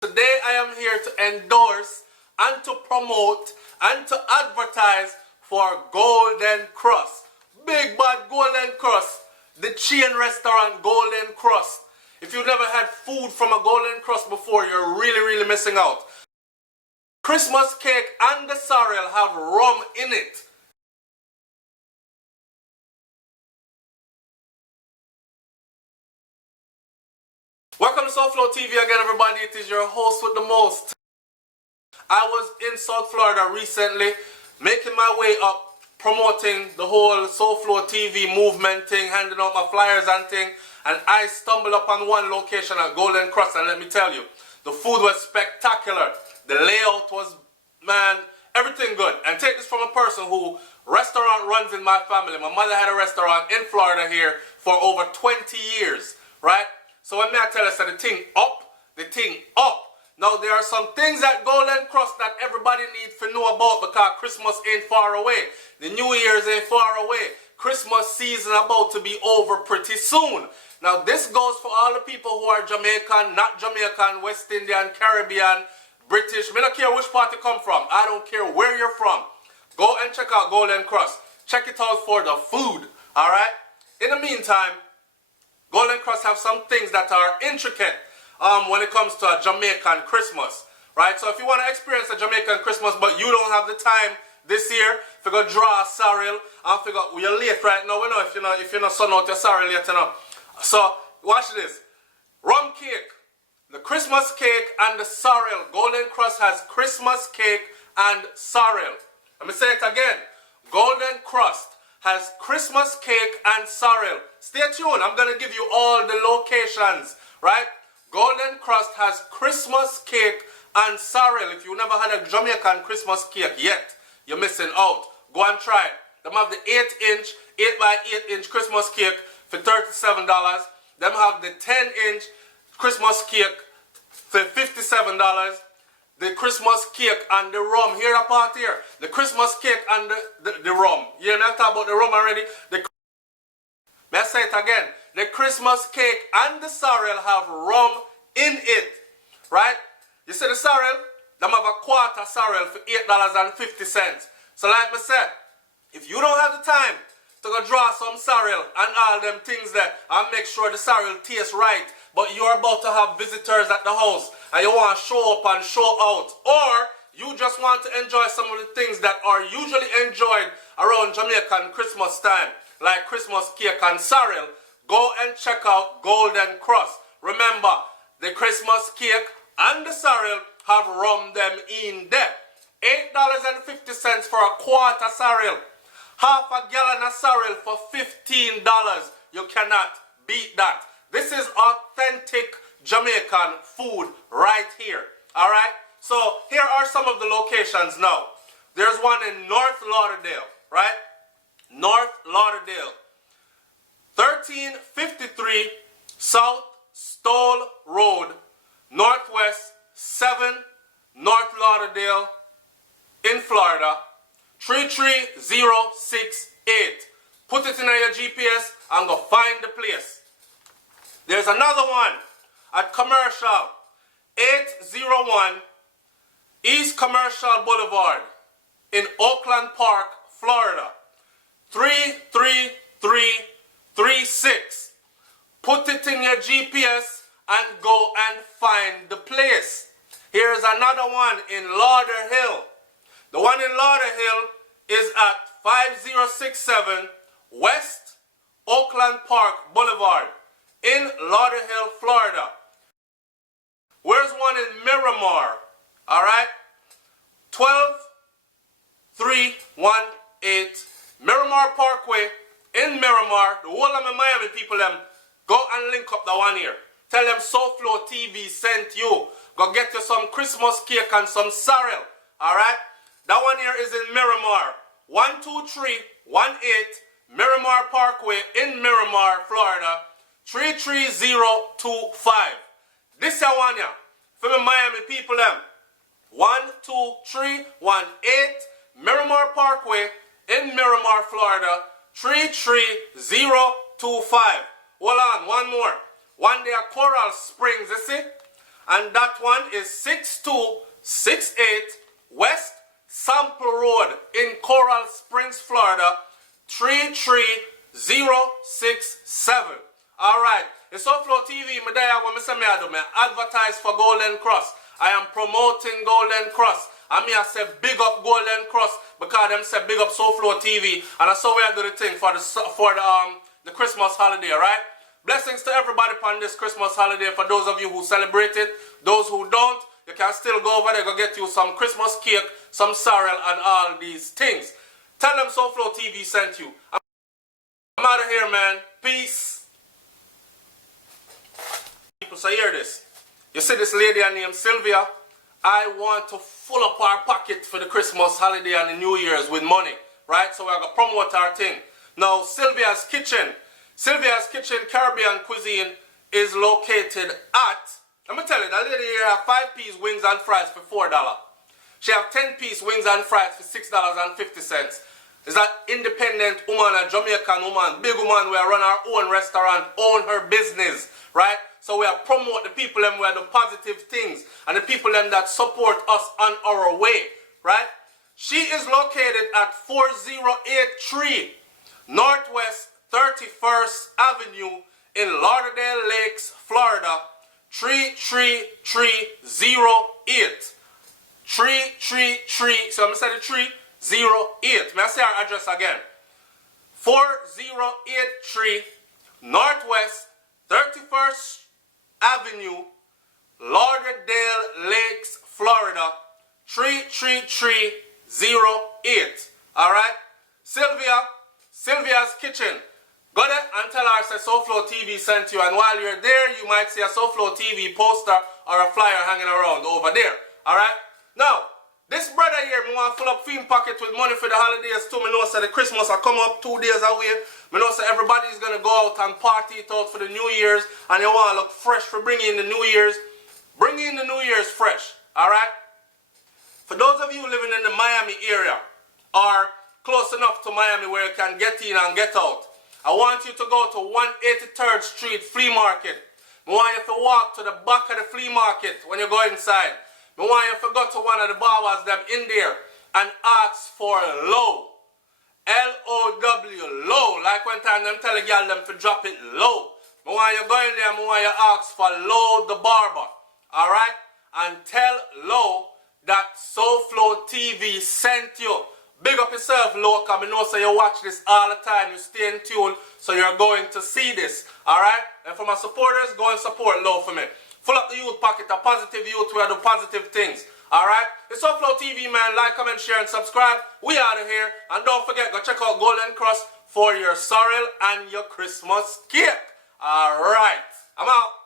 Today I am here to endorse and to promote and to advertise for Golden Krust. Big bad Golden Krust. The chain restaurant Golden Krust. If you've never had food from a Golden Krust before, you're really missing out. Christmas cake and the cereal have rum in it. Welcome to SouFLoTV again, everybody. It is your host with the most. I was in South Florida recently, making my way up, promoting the whole SouFLoTV movement thing, handing out my flyers and thing, and I stumbled upon one location at Golden Krust, and let me tell you, the food was spectacular. The layout was, man, everything good. And take this from a person who restaurant runs in my family. My mother had a restaurant in Florida here for over 20 years, right? So when I tell us that the thing up. Now there are some things at Golden Krust that everybody needs to know about because Christmas ain't far away. The New Year's ain't far away. Christmas season about to be over pretty soon. Now this goes for all the people who are Jamaican, not Jamaican, West Indian, Caribbean, British. I don't care which part you come from. I don't care where you're from. Go and check out Golden Krust. Check it out for the food. Alright? In the meantime, Golden Krust have some things that are intricate when it comes to a Jamaican Christmas, right? So if you want to experience a Jamaican Christmas but you don't have the time this year, if you go draw a cereal and figure out you're late right now, we know if you're not sun out your cereal yet, you know. So watch this. Rum cake, the Christmas cake and the cereal. Golden Krust has Christmas cake and cereal. Let me say it again. Golden Krust has Christmas cake and cereal. Stay tuned. I'm going to give you all the locations, right? Golden Krust has Christmas cake and cereal. If you never had a Jamaican Christmas cake yet, you're missing out. Go and try it. Them have the 8 by 8 inch Christmas cake for $37. Them have the 10-inch Christmas cake for $57. The Christmas cake and the rum. Hear that part here? The Christmas cake and the rum. You know, I talk about the rum already. May I say it again? The Christmas cake and the cereal have rum in it. Right? You see the cereal? Them have a quarter cereal for $8.50. So like I said, if you don't have the time to go draw some cereal and all them things there and make sure the cereal tastes right, but you're about to have visitors at the house and you want to show up and show out, or you just want to enjoy some of the things that are usually enjoyed around Jamaican Christmas time, like Christmas cake and cereal, go and check out Golden Krust. Remember, the Christmas cake and the cereal have rum them in there. $8.50 for a quarter cereal. Half a gallon of cereal for $15. You cannot beat that. This is authentic Jamaican food right here. Alright? So here are some of the locations now. There's one in North Lauderdale, right? North Lauderdale. 1353 South Stoll Road, Northwest 7, North Lauderdale, in Florida, 33068. Put it in your GPS and go find the place. There's another one at Commercial, 801 East Commercial Boulevard in Oakland Park, Florida, 33336. Put it in your GPS and go and find the place. Here's another one in Lauderhill. The one in Lauderhill is at 5067 West Oakland Park Boulevard in Lauderhill, Florida. Where's one in Miramar? Alright? 12318 Miramar Parkway in Miramar. The whole of my Miami people, them, go and link up the one here. Tell them SouFLoTV sent you. Go get you some Christmas cake and some cereal. Alright? That one here is in Miramar. 12318 Miramar Parkway in Miramar, Florida. 33025. This is one here. For the Miami people them. 12318 Miramar Parkway in Miramar, Florida. 33025. Hold on, one more. One day at Coral Springs, you see? And that one is 6268 West Sample Road in Coral Springs, Florida, 33067. Alright, it's SouFLoTV. Me there when me say me I do. Me advertise for Golden Krust. I am promoting Golden Krust. And me I say big up Golden Krust because them say big up SouFLoTV. And that's how we do the thing for the Christmas holiday, right? Blessings to everybody upon this Christmas holiday. For those of you who celebrate it, those who don't, you can still go over there, go get you some Christmas cake, some sorrel, and all these things. Tell them SouFLoTV sent you. I'm out of here, man. Peace. People, so hear this. You see this lady named Sylvia? I want to fill up our pocket for the Christmas holiday and the New Year's with money, right? So we're going to promote our thing. Now, Sylvia's Kitchen Caribbean cuisine is located at, let me tell you, that lady here have 5-piece wings and fries for $4. She have 10-piece wings and fries for $6.50. Is that independent woman, a Jamaican woman, big woman, we run our own restaurant, own her business, right? So we are promote the people them where the positive things and the people them that support us on our way, right? She is located at 4083 Northwest 31st Avenue in Lauderdale Lakes, Florida, 33308. 333, so I'm going to say the 308. May I say our address again? 4083 Northwest 31st Avenue, Lauderdale Lakes, Florida, 33308. Alright? Sylvia's Kitchen. Go there and tell her say SouFLoTV sent you. And while you're there, you might see a SouFLoTV poster or a flyer hanging around over there. Alright? Now, this brother here, me want to fill up fiend pocket with money for the holidays too. Me know say the Christmas will come up 2 days away. Me know say everybody's going to go out and party it out for the New Year's. And you want to look fresh for bringing in the New Year's. Bring in the New Year's fresh. Alright? For those of you living in the Miami area or close enough to Miami where you can get in and get out, I want you to go to 183rd Street Flea Market. I want you to walk to the back of the flea market when you go inside. I want you to go to one of the barbers them in there and ask for low. L-O-W, low. Like one time them tell a girl them to drop it low. I want you go in there and I want you ask for Low the barber. Alright? And tell Low that SouFLoTV sent you. Big up yourself, Low, because I know so you watch this all the time. You stay in tune, so you're going to see this. Alright? And for my supporters, go and support Low for me. Full up the youth pocket, a positive youth where do positive things. Alright? It's SouFLoTV, man. Like, comment, share, and subscribe. We out of here. And don't forget, go check out Golden Krust for your sorrel and your Christmas cake. Alright. I'm out.